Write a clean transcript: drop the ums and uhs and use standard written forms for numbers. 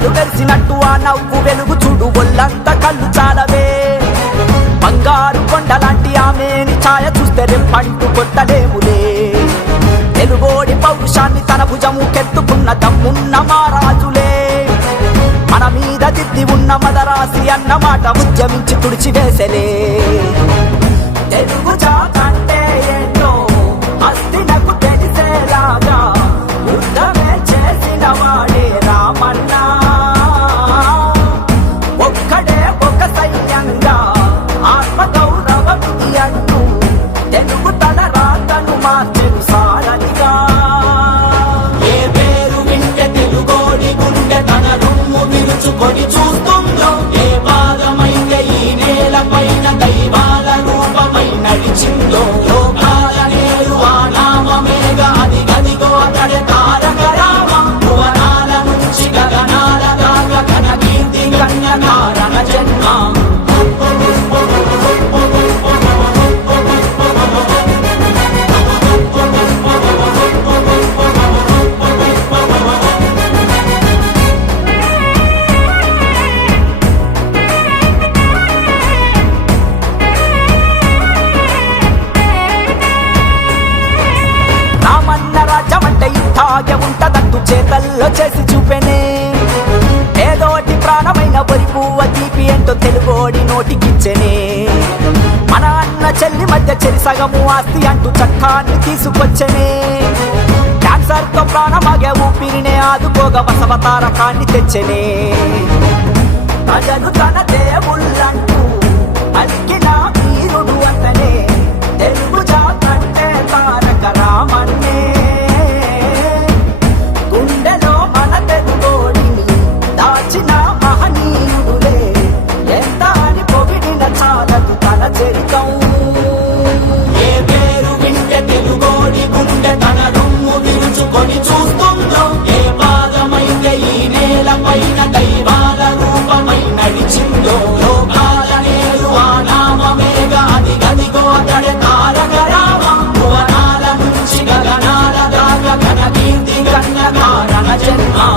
కిరణాలు వెలిసినట్టు ఆ నవ్వు వెలుగు చూడు ఒళ్ళంత కళ్ళు చాలవే బంగారు కొండలాంటి ఆమెని ఛాయ చూస్తే రెప్పంటూ కొట్టలేములే తెలుగోడి పౌరుషాన్ని తన భుజము కెత్తుకున్న దమ్మున్న మారాజులే మన మీద దిద్ది ఉన్న మదరాసి అన్న మాట ఉద్యమించి తుడిచివేసలే తెలుగు జాతంటే ఏంటో అస్తినకు తెలిసేలాగా యుద్ధమే చేసిన వాడే రామన్న ఒక్కడే ఒక సైన్యంగా ఆత్మగౌరవమిది అంటూ తెలుగు తన రాతను మార్చెను సారథిగా ఏ పేరు వింటే తెలుగోడి గుండె తన రొమ్ము విరుచుకొని చూస్తుందో ఏ పాదమైతే ఈ నేల పైన దైవాల రూపమై నడిచిందో లోకాల నేడు ఆ నామమేగా అది గదిగో అతడే తారక రామ భువనాల నుంచి గగనాల దాకా ఘన కీర్తి గణ్య కారణ జన్మ ఇట్టాగే ఉంటదంటూ చేతల్లో చేసి చూపెనే ఏదోటి ప్రాణమైన వరి పువ్వ తీపి ఏంటో తెలుగోడి నోటికిచ్చెనే మన అన్న చెల్లి మధ్య చెరి సగము ఆస్తి అంటూ చట్టాన్ని తీసుకొచ్చనే క్యాన్సర్ తో ప్రాణమాగే ఊపిరినే ఆదుకోగా బసవతారకాన్ని తెచ్చనే ప్రజలు తన దేవుళ్ళంటూ అలికిన వీరుడు అంతనే తెలుగు